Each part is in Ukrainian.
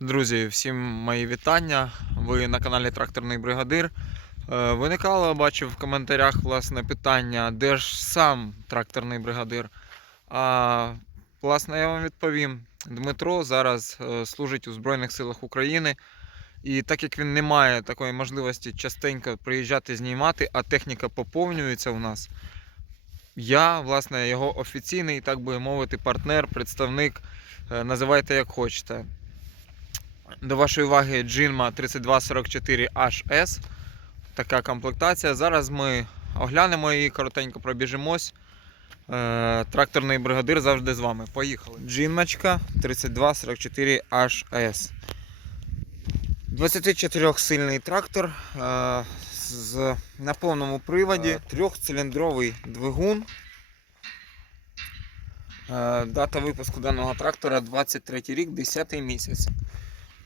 Друзі, всім мої вітання. Ви на каналі Тракторний Бригадир. Е, Виникало, бачив в коментарях власне питання, де ж сам тракторний бригадир. А власне я вам відповім. Дмитро зараз е, служить у Збройних силах України. І так як він не має такої можливості частенько приїжджати знімати, а техніка поповнюється у нас, я, власне, його офіційний, так би мовити, партнер, представник, е, називайте як хочете. До вашої уваги Jinma 3244 HS. Така комплектація. Зараз ми оглянемо її, коротенько пробіжимось. Е, Тракторний бригадир завжди з вами. Поїхали. Джинмачка 3244 HS. 24-сильний трактор е, з, на повному приводі, трьохциліндровий двигун. Е, Дата випуску даного трактора 23 рік, 10 місяць.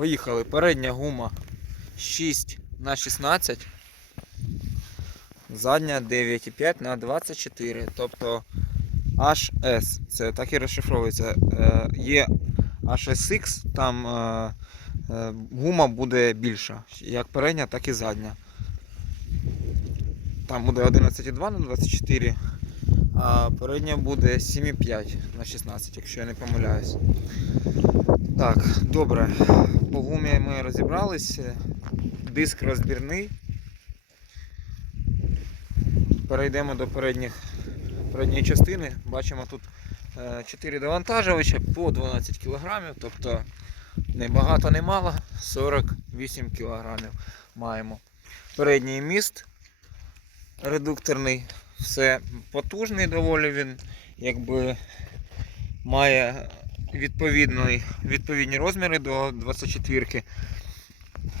Поїхали. Передня гума 6 на 16. Задня 9,5 на 24. Тобто HS. Це так і розшифровується. Е, Є HSX, там е, е, гума буде більша. Як передня, так і задня. Там буде 11,2 на 24, а передня буде 7,5 на 16, якщо я не помиляюсь. Так, добре. По гумі ми розібрались. Диск розбірний. Перейдемо до передніх, передньої частини. Бачимо тут 4 довантажувача по 12 кг, тобто не багато, не мало, 48 кг маємо. Передній міст редукторний, все потужний доволі він, якби має відповідні розміри до 24. ки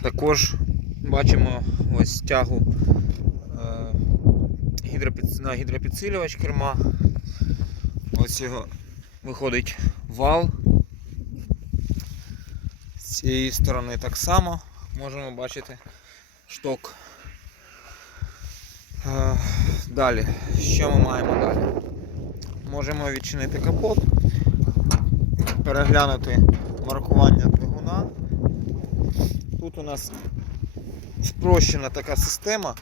Також бачимо ось тягу е, на гідропідсилювач керма. Ось його виходить вал. З цієї сторони так само можемо бачити шток. Е, Далі, що ми маємо далі? Можемо відчинити капот переглянути маркування двигуна. Тут у нас спрощена така система,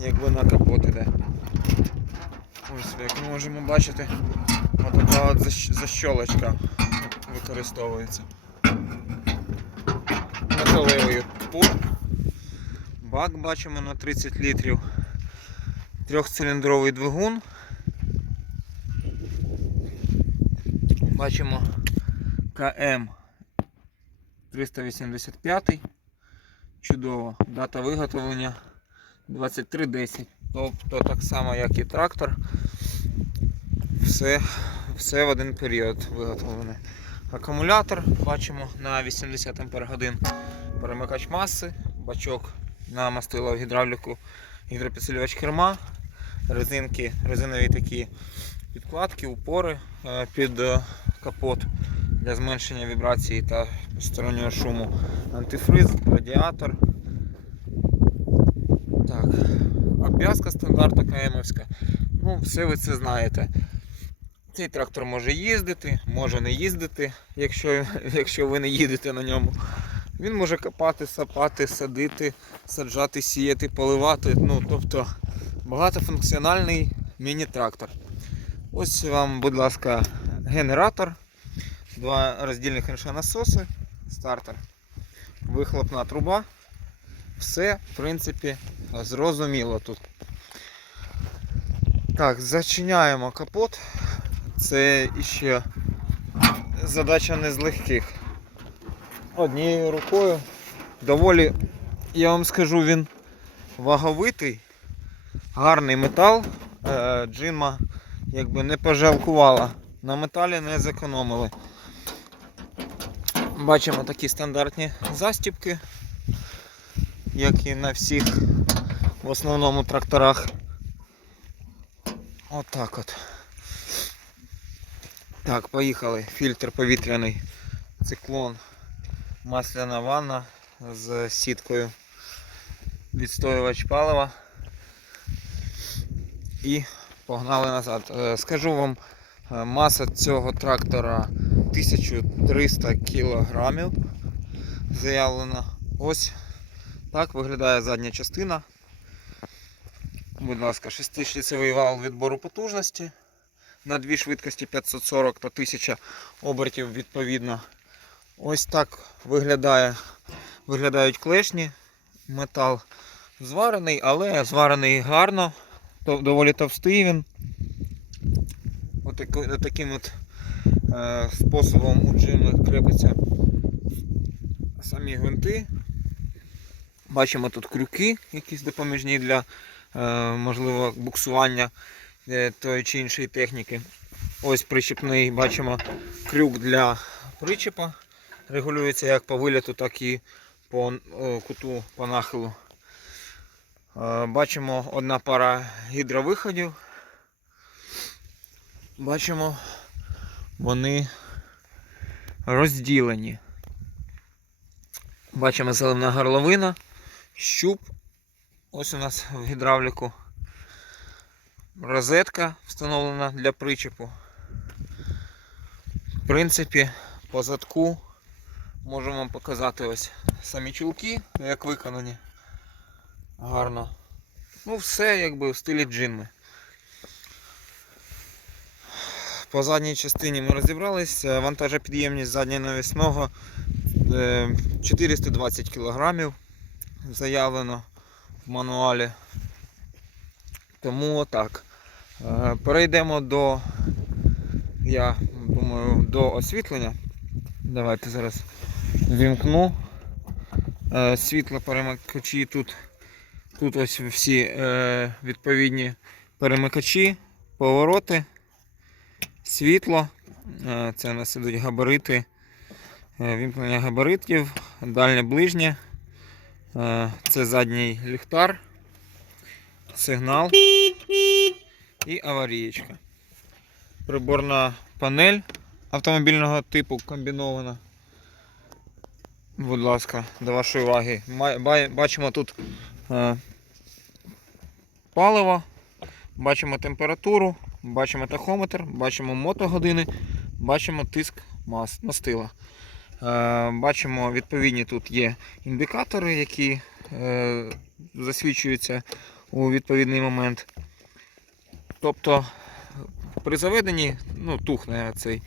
якби на капот іде. Ось, як ми можемо бачити, отака от защолочка використовується. Металевий отпор. Бак бачимо на 30 літрів. Трьохциліндровий двигун. Бачимо КМ 385. Чудово. Дата виготовлення 2310. Тобто так само, як і трактор. Все, все в один період виготовлене. Акумулятор бачимо на 80 Ах. Перемикач маси, бачок на мастило гідравліку, гідропідсилювач керма, резинки, резинові такі підкладки, упори е, під е, капот для зменшення вібрації та стороннього шуму. Антифриз, радіатор. Так. Обв'язка стандартна КМівська. Ну, все ви це знаєте. Цей трактор може їздити, може не їздити, якщо, якщо ви не їдете на ньому. Він може копати, сапати, садити, саджати, сіяти, поливати. Ну, тобто багатофункціональний міні-трактор. Ось вам, будь ласка, генератор, два роздільних насоси, стартер, вихлопна труба. Все, в принципі, зрозуміло тут. Так, зачиняємо капот. Це іще задача не з легких. Однією рукою. Доволі, я вам скажу, він ваговитий, гарний метал. Е, Джинма якби не пожалкувала. На металі не зекономили. Бачимо такі стандартні застіпки, як і на всіх в основному тракторах. Отак от. Так, поїхали. Фільтр повітряний циклон, масляна ванна з сіткою, відстоювач палива і погнали назад. Е, Скажу вам, е, маса цього трактора 1300 кілограмів. заявлено. Ось так виглядає задня частина. Будь ласка, шестишліцевий вал відбору потужності на дві швидкості 540 та 1000 обертів відповідно. Ось так виглядає, виглядають клешні. Метал зварений, але зварений гарно, доволі товстий він. Отаки- Таким от е, способом у джими крепиться самі гвинти. Бачимо тут крюки, якісь допоміжні для е, можливо буксування е, тої чи іншої техніки. Ось причепний, бачимо крюк для причепа. Регулюється як по виліту, так і по е, куту по нахилу. Е, Бачимо одна пара гідровиходів. Бачимо, вони розділені. Бачимо зелена горловина, щуп. Ось у нас в гідравліку розетка встановлена для причепу. В принципі, по задку можемо вам показати ось самі чулки, як виконані. Гарно. Ну, все якби в стилі джинми. По задній частині ми розібралися. Вантажопідємність заднього навісного е, 420 кг заявлено в мануалі. Тому отак. Е, Перейдемо до, я думаю, до освітлення. Давайте зараз вімкну. Е, Світло перемикачі тут. Тут ось всі е, відповідні перемикачі, повороти, світло. Е, це у нас ідуть габарити, е, вімкнення габаритів, дальнє ближнє. Е, це задній ліхтар, сигнал і аварієчка. Приборна панель автомобільного типу комбінована. Будь ласка, до вашої уваги. Бачимо тут паливо, бачимо температуру, бачимо тахометр, бачимо мотогодини, бачимо тиск мас, мастила. Е, Бачимо, відповідні тут є індикатори, які е, засвідчуються у відповідний момент. Тобто при заведенні ну, тухне цей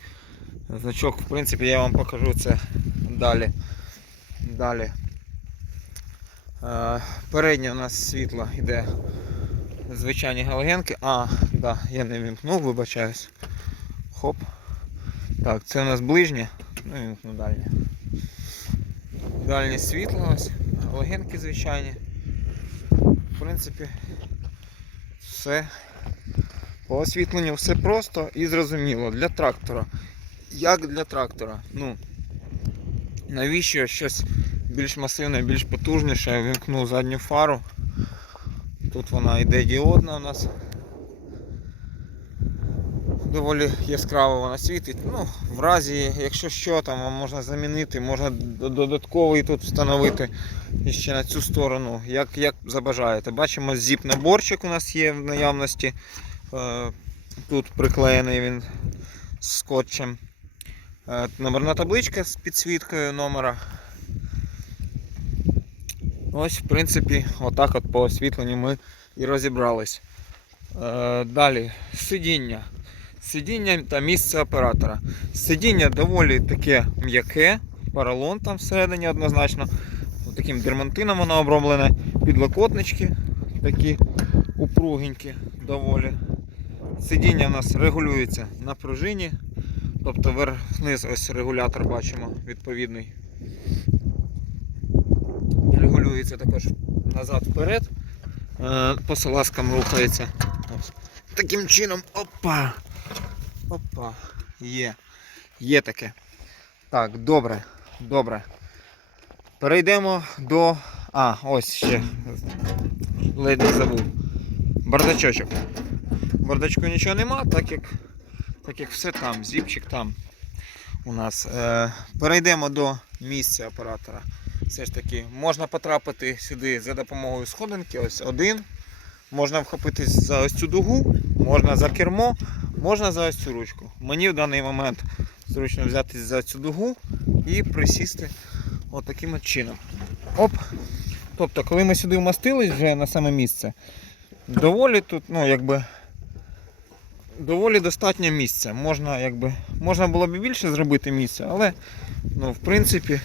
значок. В принципі, я вам покажу це далі. Далі. Е, Переднє у нас світло йде звичайні галогенки. А, да, я не вімкнув, вибачаюсь. Хоп. Так, це у нас ближнє. Ну, вімкну дальнє. Дальнє світло ось, галогенки звичайні. В принципі, все. По освітленню все просто і зрозуміло. Для трактора. Як для трактора? Ну, навіщо щось більш масивне, більш потужніше, вимкнув задню фару. Тут вона йде діодна у нас. Доволі яскраво вона світить. Ну, в разі, якщо що, там можна замінити, можна додатковий тут встановити і ще на цю сторону, як, як забажаєте. Бачимо, зіп наборчик у нас є в наявності. Е, Тут приклеєний він скотчем. Е, Номерна табличка з підсвіткою номера. Ось, в принципі, отак от по освітленню ми і розібрались. Е, Далі сидіння. Сидіння та місце оператора. Сидіння доволі таке м'яке, поролон там всередині однозначно. Таким дермантином воно оброблене. Підлокотнички такі упругенькі доволі. Сидіння у нас регулюється на пружині. Тобто верх-вниз ось регулятор бачимо відповідний. Регулюється також назад вперед. Е, По салазкам рухається. Таким чином. Опа! Опа! Є. Є таке. Так, добре. Добре. Перейдемо до. А, ось ще. Ледь не забув. Бардачочок. Бардачку нічого нема, так як, так як все там, зіпчик там у нас. Е, перейдемо до місця оператора. Все ж таки, можна потрапити сюди за допомогою сходинки, ось один. Можна вхопитись за ось цю дугу, можна за кермо, можна за ось цю ручку. Мені в даний момент зручно взятись за цю дугу і присісти От таким от чином. Оп. Тобто, коли ми сюди вмостились вже на саме місце, доволі тут, ну, якби. Доволі достатньо місця. Можна, якби, можна було б більше зробити місця, але ну, в принципі,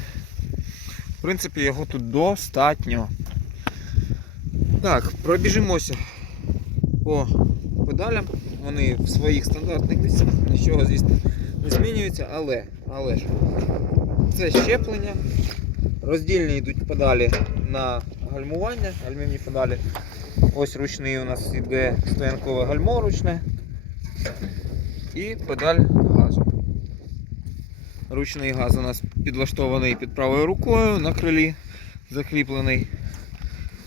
принципі його тут достатньо. Так, пробіжимося по педалям. Вони в своїх стандартних місцях, нічого, звісно, не змінюється, але, але ж це щеплення. Роздільні йдуть педалі на гальмування, гальмівні педалі. Ось ручний у нас йде стоянкове гальмо ручне і педаль газу. Ручний газ у нас підлаштований під правою рукою на крилі, закріплений.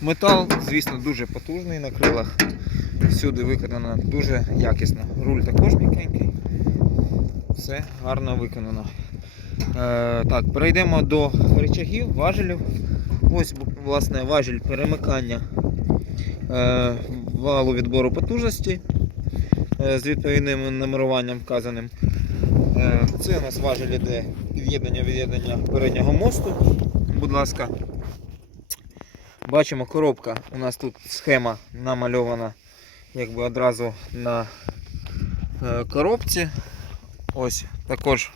Метал, звісно, дуже потужний на крилах. Всюди виконано дуже якісно. Руль також м'якенький. Все гарно виконано. Е, так, перейдемо до речагів, важелів. Ось власне важіль перемикання е, валу відбору потужності е, з відповідним нумеруванням вказаним. Е, це у нас важіль іде під'єднання від'єднання переднього мосту. Будь ласка. Бачимо коробка. У нас тут схема намальована якби одразу на е, коробці. Ось також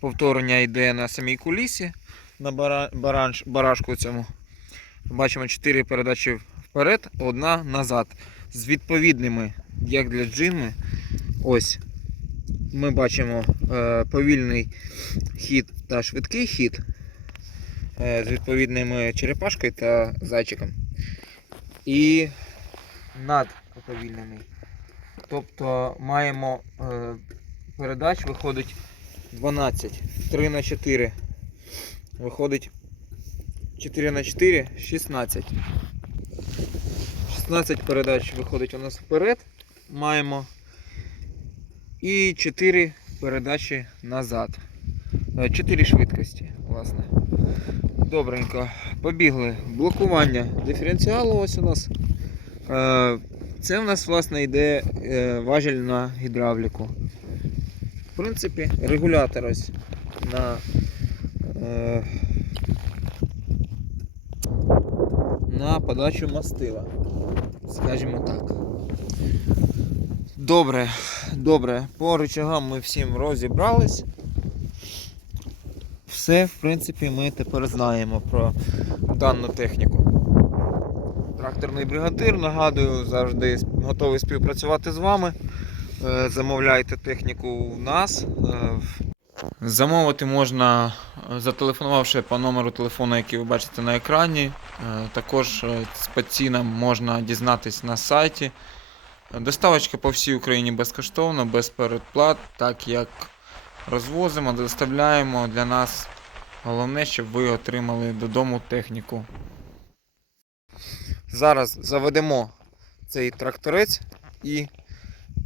повторення йде на самій кулісі на бара, баранж, барашку цьому. Бачимо 4 передачі вперед, одна назад. З відповідними, як для джинми. Ось ми бачимо е, повільний хід та швидкий хід е, з відповідними черепашкою та зайчиком. І над уповільнений. Тобто маємо е, передач виходить 12, 3 на 4. Виходить 4 на 4, 16. 16 передач виходить у нас вперед. Маємо. І 4 передачі назад. 4 швидкості, власне. Добренько. Побігли. Блокування диференціалу ось у нас. Е, Це у нас власне йде е, важіль на гідравліку. В принципі, регулятор ось на, е, на подачу мастила. Скажімо так. Добре, добре. По рычагам ми всім розібрались. Все, в принципі, ми тепер знаємо про дану техніку. Тракторний бригадир, нагадую, завжди готовий співпрацювати з вами. Е, Замовляйте техніку у нас. Е, Замовити можна, е, зателефонувавши по номеру телефону, який ви бачите на екрані. Також по цінам можна дізнатись на сайті. Доставочка по всій Україні безкоштовно, без передплат, так як розвозимо, доставляємо для нас. Головне, щоб ви отримали додому техніку. Зараз заведемо цей тракторець і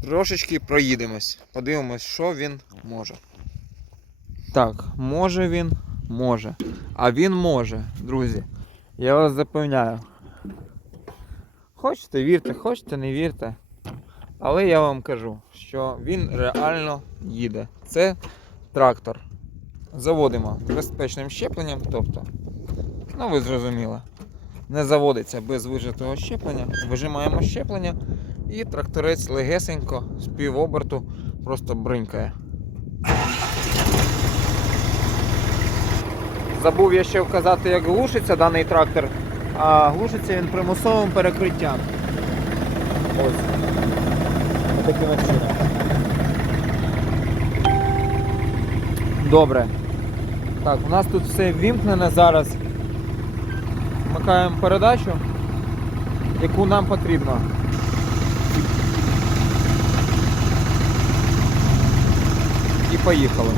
трошечки проїдемось. Подивимось, що він може. Так, може він, може. А він може, друзі. Я вас запевняю. Хочете вірте, хочете не вірте. Але я вам кажу, що він реально їде. Це трактор. Заводимо безпечним щепленням, тобто, ну ви зрозуміли, не заводиться без вижитого щеплення. Вижимаємо щеплення і тракторець легесенько з півоберту просто бринкає. Забув я ще вказати, як глушиться даний трактор, а глушиться він примусовим перекриттям. Ось. Таким от чином. Добре. Так, у нас тут все вімкнене зараз. Вмикаємо передачу, яку нам потрібно. І поїхали.